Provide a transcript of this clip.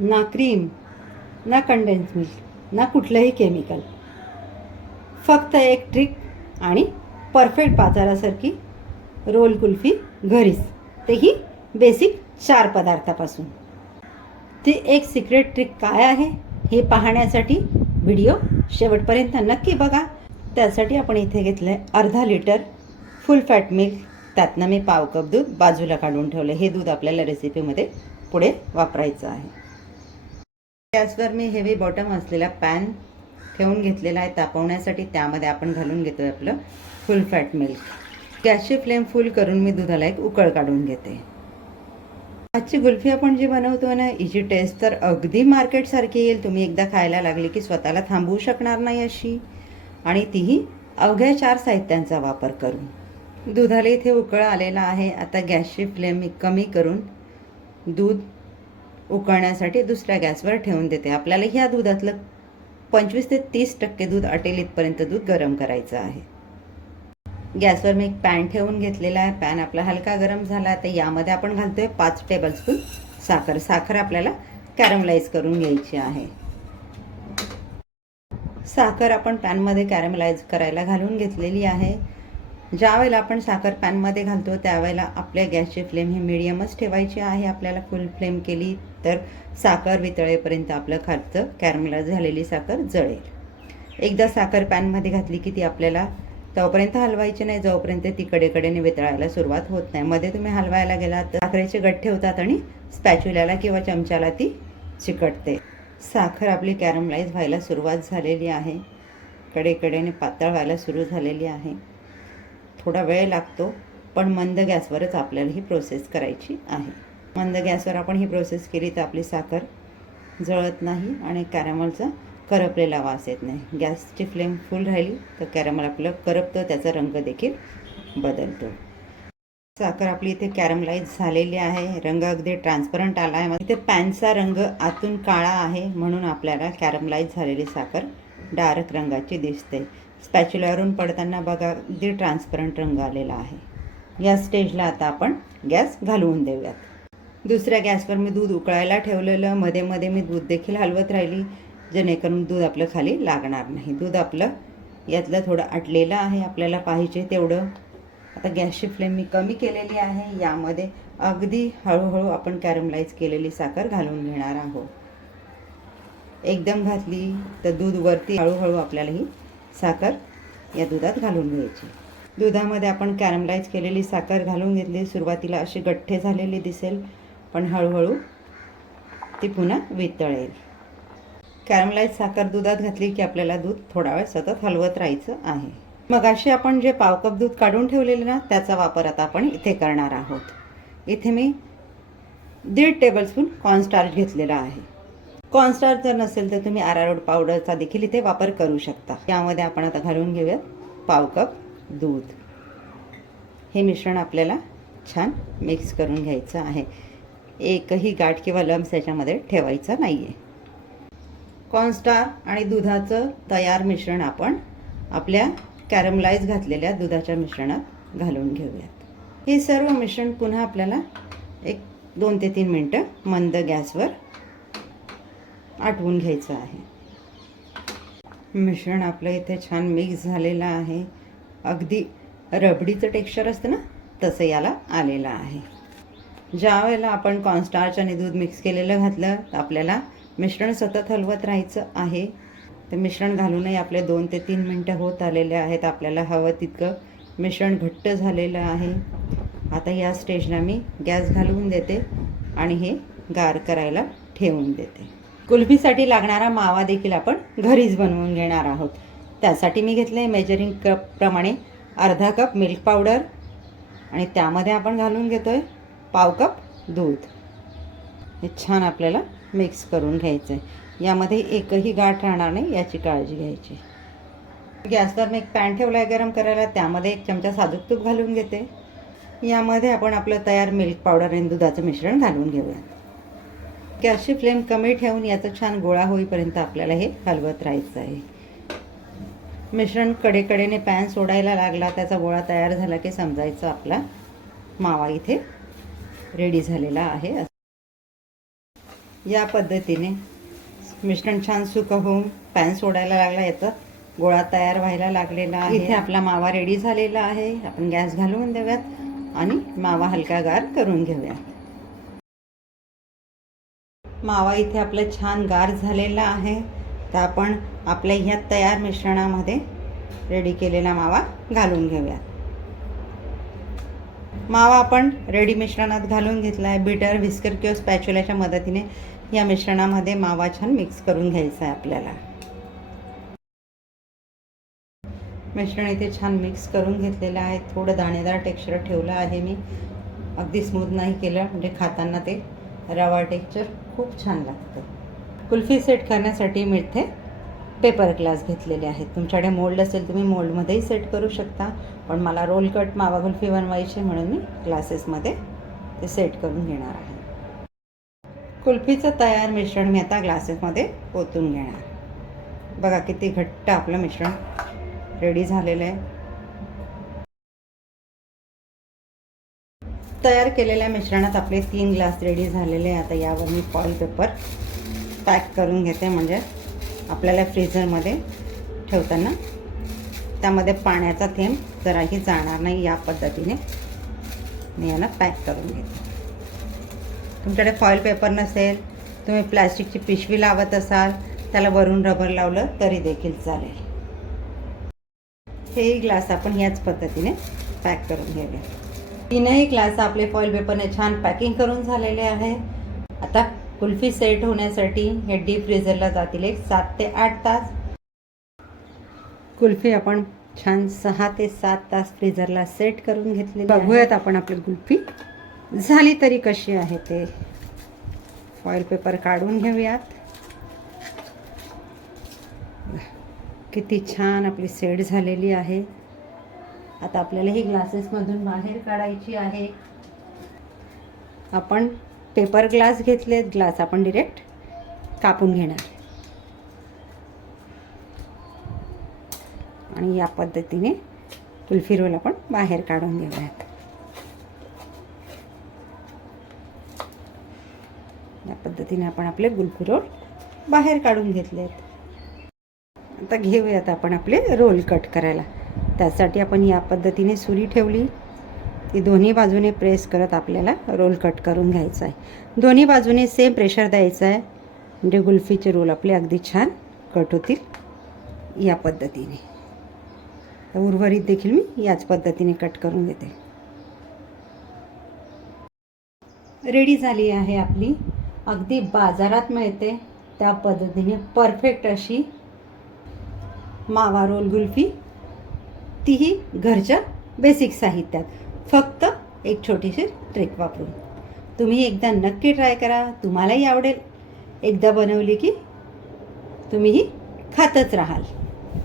ना क्रीम, ना condense milk, ना कुठलंही केमिकल. फक्त एक ट्रिक आणि परफेक्ट बाजारासारखी रोल कुल्फी घरीच, तेही बेसिक 4 पदार्थापासून. ती एक सिक्रेट ट्रिक काय आहे हे पाहण्यासाठी व्हिडिओ शेवटपर्यंत नक्की बघा. त्यासाठी आपण इथे घेतलं आहे अर्धा लिटर फुल फॅट मिल्क. त्यातनं मी पाव कप दूध बाजूला काढून ठेवलं. हे दूध आपल्याला रेसिपीमध्ये पुढे वापरायचं आहे. गॅसवर मी हेवी बॉटम असलेला पॅन ठेवून घेतलेला आहे तापवण्यासाठी. त्यामध्ये आपण घालून घेतो आहे आपलं फुल फॅट मिल्क. गॅसची फ्लेम फुल करून मी दुधाला एक उकळ काढून घेते. आजची कुल्फी आपण जी बनवतो ना, हिची टेस्ट तर अगदी मार्केटसारखी येईल. तुम्ही एकदा खायला लागली की स्वतःला थांबवू शकणार नाही अशी, आणि तीही अवघ्या 4 साहित्यांचा वापर करून. दुधाला इथे उकळ आलेला आहे. आता गॅसची फ्लेम मी कमी करून दूध उकळण्यासाठी दुसऱ्या गॅसवर ठेवून देते. आपल्याला ह्या दुधातलं 25 ते 30% दूध आटेल इथपर्यंत दूध गरम करायचं आहे. गॅसवर मी एक पॅन ठेवून घेतलेला आहे. पॅन आपला हलका गरम झाला तर यामध्ये आपण घालतोय 5 टेबलस्पून साखर. साखर आपल्याला कॅरमलाइज करून घ्यायची आहे. साखर आपण पॅनमध्ये कॅरमलाइज करायला घालून घेतलेली आहे. ज्या वेळेला आपण साखर पॅनमध्ये घालतो त्यावेळेला आपल्या गॅसची फ्लेम ही मिडियमच ठेवायची आहे. आपल्याला फुल फ्लेम केली तर साखर वितळेपर्यंत आपलं खालचं कॅरमलाइज झालेली साखर जळेल. एकदा साखर पॅनमध्ये घातली की ती आपल्याला तोपर्यंत हलवायची नाही जोपर्यंत ती कडेकडेने वितळायला सुरुवात होत नाही. मध्ये तुम्ही हलवायला गेलात तर साखरेचे गठ्ठे होतात आणि स्पॅच्युल्याला किंवा चमच्याला ती चिकटते. साखर आपली कॅरमलाइज व्हायला सुरुवात झालेली आहे. कडेकडेने पातळ व्हायला सुरू झालेली आहे. थोडा वेळ लागतो, पण मंद गॅसवरच आपल्याला ही प्रोसेस करायची आहे. मंद गॅसवर आपण ही प्रोसेस केली तर आपली साखर जळत नाही आणि कॅरमलचा करपलेला वास येत नाही. गॅसची फ्लेम फुल राहिली तर कॅरमल आपलं करपतं, त्याचा रंग देखील बदलतो. साखर आपली इथे कॅरमलाइज झालेली आहे. रंग अगदी ट्रान्सपरंट आला आहे. इथे पॅनचा रंग आतून काळा आहे म्हणून आपल्याला कॅरमलाइज झालेली साखर डार्क रंगाची दिसते. स्पॅच्युलावरून पडताना बघा अगदी ट्रान्सपरंट रंग आलेला आहे. या स्टेजला आता आपण गॅस घालवून देऊयात. दुसऱ्या गॅसवर मी दूध उकळायला ठेवलेलं. मध्ये मध्ये मी दूध देखील हलवत राहिली जेणेकरून दूध आपलं खाली लागणार नाही. दूध आपलं यातलं थोडं आटलेलं आहे आपल्याला पाहिजे तेवढं. आता गॅसची फ्लेम मी कमी केलेली आहे. यामध्ये अगदी हळूहळू आपण कॅरमलाइज केलेली साखर घालून घेणार आहोत. एकदम घातली तर दूध वरती हळूहळू आपल्याला ही साखर या दुधात घालून घ्यायची. दुधामध्ये आपण कॅरमलाइज केलेली साखर घालून घेतली. सुरुवातीला अशी गठ्ठे झालेली दिसेल, पण हळूहळू ती पुन्हा वितळेल. कॅरमलाइज साखर दुधात घातली की आपल्याला दूध थोडा वेळ सतत हलवत राहायचं आहे. मग अशी आपण जे पाव कप दूध काढून ठेवलेलं ना, त्याचा वापर आता आपण इथे करणार आहोत. इथे मी 1.5 टेबलस्पून कॉर्नस्टार्च घेतलेला आहे. कॉर्नस्टार्च जर नसेल तर तुम्ही अरारोट पावडरचा देखील इथे वापर करू शकता. यामध्ये आपण आता घालून घेऊयात पाव कप दूध. हे मिश्रण आपल्याला छान मिक्स करून घ्यायचं आहे. एकही गाठ किंवा लम्स याच्यामध्ये ठेवायचा नाही आहे. कॉर्नस्टार्च आणि दुधाचं तयार मिश्रण आपण आपल्या कॅरमलाइज घातलेल्या दुधाच्या मिश्रणात घालून घेऊयात. हे सर्व मिश्रण पुन्हा आपल्याला 2 ते 3 मिनटं मंद गॅसवर आटवून घ्यायचं आहे. मिश्रण आपलं इथे छान मिक्स झालेलं आहे. अगदी रबडीचं टेक्स्चर असतं ना, तसं याला आलेलं आहे. ज्या वेळेला आपण कॉर्नस्टार्च आणि दूध मिक्स केलेलं घातलं तर आपल्याला मिश्रण सतत हलवत राहायचं आहे. ते मिश्रण घालूनही आपले 2 ते 3 मिनटं होत आलेले आहेत. आपल्याला हवं तितकं मिश्रण घट्ट झालेलं आहे. आता या स्टेजला मी गॅस घालवून देते आणि हे गार करायला ठेवून देते. कुल्फीसाठी लागणारा मावा देखील आपण घरीच बनवून घेणार आहोत. त्यासाठी मी घेतले मेजरिंग कप प्रमाणे अर्धा कप मिल्क पावडर आणि त्यामध्ये आपण घालून घेतोय पाव कप दूध. हे छान आपल्याला मिक्स करून घ्यायचं आहे. यामध्ये एकही गाठ राहणार नाही याची काळजी घ्यायची. गॅसवर मी एक पॅन ठेवला आहे गरम करायला. त्यामध्ये 1 चमचा साजूक तूप घालून घेते. यामध्ये आपण आपलं तयार मिल्क पावडर आणि दुधाचं मिश्रण घालून घेऊया. गॅसची फ्लेम कमी ठेवून याचा छान गोळा होईपर्यंत आपल्याला हे हलवत राहायचं आहे. मिश्रण कडेकडेने पॅन सोडायला लागला, त्याचा गोळा तयार झाला की समजायचं आपला मावा इथे रेडी झालेला आहे. या पद्धतीने मिश्रण छान सुकं होऊन पॅन सोडायला लागला, याचा गोळा तयार व्हायला लागलेला आहे. इथे आपला मावा रेडी झालेला आहे. आपण गॅस घालवून देऊयात आणि मावा हलका गार करून घेऊयात. मावा इथे आपलं छान गार झालेला आहे. तर आपण आपल्या ह्या तयार मिश्रणामध्ये रेडी केलेला मावा घालून घेऊयात. मावा आपण रेडी मिश्रणात घालून घेतला आहे. बीटर, व्हिस्कर किंवा स्पॅच्युलाच्या मदतीने या मिश्रणामध्ये मावा छान मिक्स करून घ्यायचा आहे आपल्याला. मिश्रण इथे छान मिक्स करून घेतलेलं आहे. थोडं दाणेदार टेक्स्चर ठेवलं आहे मी, अगदी स्मूथ नाही केलं, म्हणजे खाताना ते रवा टेक्स्चर खूप छान लागतं. कुल्फी सेट करण्यासाठी मी इथे पेपर ग्लास घेतलेले आहेत. तुमच्याकडे मोल्ड असेल तुम्ही मोल्डमध्येही सेट करू शकता, पण मला रोल कट मावा कुल्फी बनवायची म्हणून मी ग्लासेसमध्ये ते सेट करून घेणार आहे. कुल्फीचं तयार मिश्रण मी आता ग्लासेसमध्ये ओतून घेणार. बघा किती घट्ट आपलं मिश्रण रेडी झालेलं आहे. तयार केलेल्या मिश्रणात आपले 3 ग्लास रेडी झालेले आहे. आता यावर मी फॉईल पेपर पॅक करून घेते, म्हणजे आपल्याला फ्रीझरमध्ये ठेवताना त्यामध्ये पाण्याचा थेंब जराही जाणार नाही. या पद्धतीने मी याला पॅक करून घेते. तुमच्याकडे फॉईल पेपर नसेल, तुम्ही प्लॅस्टिकची पिशवी लावत असाल, त्याला वरून रबर लावलं तरी देखील चालेल. हेही ग्लास आपण याच पद्धतीने पॅक करून घेऊया. 3ही ग्लास आपले फॉईल पेपरने छान पॅकिंग करून झालेले आहे. आता कुल्फी सेट होण्यासाठी हे डीप फ्रीझरला जातील एक 7 ते 8 तास. कुल्फी आपण छान 6 ते 7 तास फ्रीझरला सेट करून घेतली. बघूयात आपण आपली कुल्फी झाली तरी कशी आहे ते. फॉईल पेपर काढून घेऊयात. किती छान आपली सेट झालेली आहे. आता आपल्याला ही ग्लासेसमधून बाहेर काढायची आहे. आपण पेपर ग्लास घेतलेत. ग्लास आपण डिरेक्ट कापून घेणार आणि या पद्धतीने कुल्फी रोल आपण बाहेर काढून घेऊयात. या पद्धतीने आपण आपले कुल्फी रोल बाहेर काढून घेतलेत. आता घेऊयात आपण आपले रोल कट करायला. त्यासाठी आपण या पद्धतीने सुरी ठेवली, ती दोन्ही बाजूने प्रेस करत आपल्याला रोल कट करून घ्यायचा आहे. दोन्ही बाजूने सेम प्रेशर द्यायचं आहे, म्हणजे कुल्फीचे रोल आपले अगदी छान कट होतील. या पद्धतीने उर्वरित देखील मी याच पद्धतीने कट करून घेते. रेडी झाली आहे आपली, अगदी बाजारात मिळते त्या पद्धतीने परफेक्ट अशी मावा रोल कुल्फी, तीही घरच्या बेसिक साहित्यात, फक्त एक छोटीशी ट्रिक वापरून. तुम्ही एकदा नक्की ट्राय करा, तुम्हालाही आवडेल. एकदा बनवली की तुम्हीही खातच राहाल.